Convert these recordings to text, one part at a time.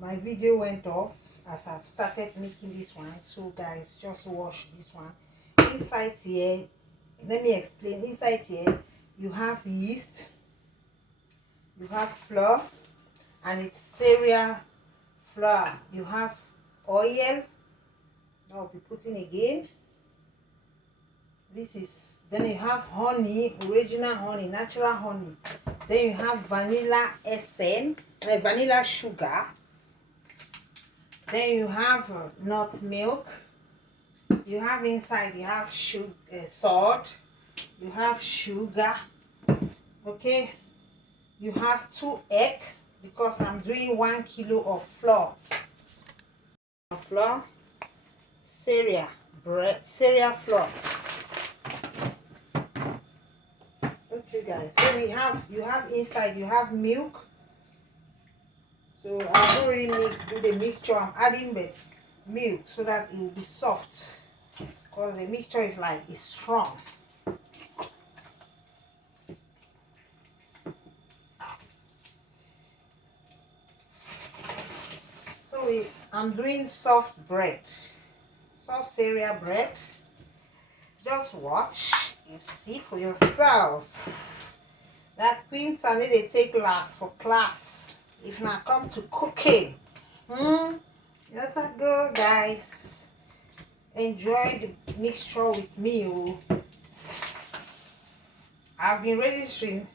my video went off as I've started making this one. So guys, just watch this one. Inside here, let me explain. Inside here you have yeast, you have flour, and it's cereal flour. You have oil that I'll be putting again. This is, then you have honey, original honey, natural honey. Then you have vanilla essence, vanilla sugar. Then you have nut milk. You have inside, you have sugar, salt. You have sugar. Okay. You have 2 eggs because I'm doing 1 kilo of flour. Flour, cereal bread, cereal flour. Okay guys, so you have inside, you have milk. So I don't really do the mixture. I'm adding the milk so that it will be soft, because the mixture is like, it's strong. So I'm doing soft bread, soft cereal bread. Just watch, you see for yourself. That Queen Sunday they take last for class. If not come to cooking. That's a go, guys. Enjoy the mixture with me. I've been registering.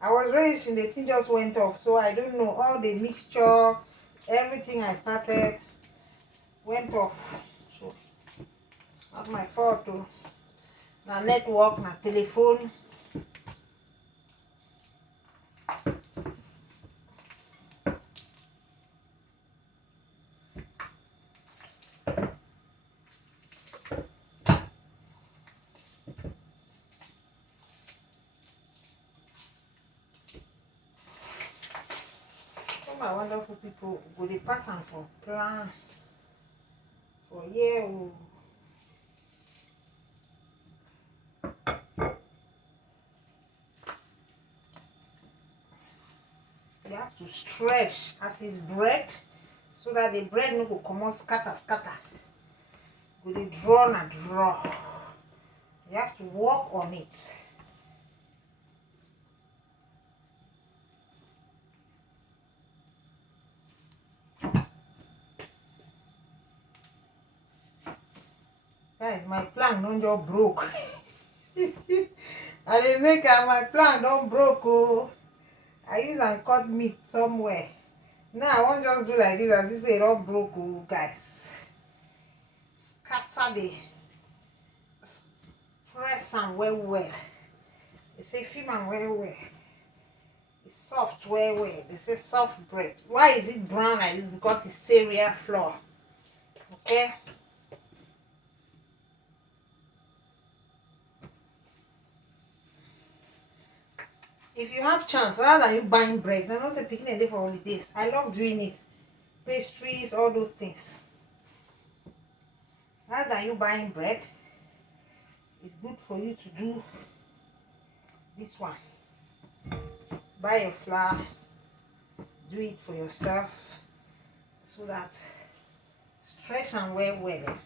I was registering, the thing just went off. So I don't know, all the mixture, everything I started went off. So it's not my fault though. Na network, na telephone. So my wonderful people go dey pass am for plan for year. You have to stretch as it's bread, so that the bread no go come out scatter. Go dey draw na draw. You have to work on it. Guys, my plan don't just broke. I dey make my plan don't broke. Oh, I use and cut meat somewhere. Now I won't just do like this as if it don't broke. Oh, guys, scatter the press and well. They say film and well. It's soft well. They say soft bread. Why is it brown like this? Because it's cereal flour. Okay. If you have chance, rather than you buying bread, I'm not say picking a day for holidays. I love doing it. Pastries, all those things. Rather than you buying bread, it's good for you to do this one. Buy your flour, do it for yourself, so that stretch and well.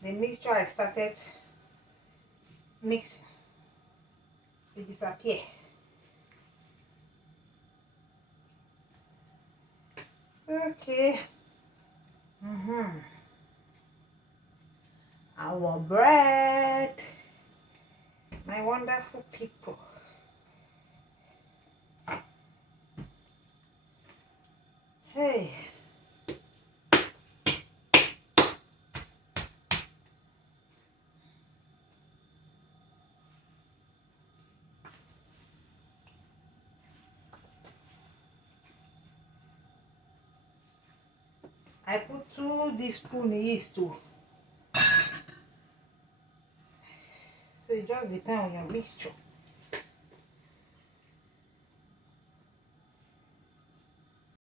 The mixture I started mixing, it disappear. Okay. Our bread, my wonderful people. Hey. I put 2 teaspoons yeast too. So it just depends on your mixture.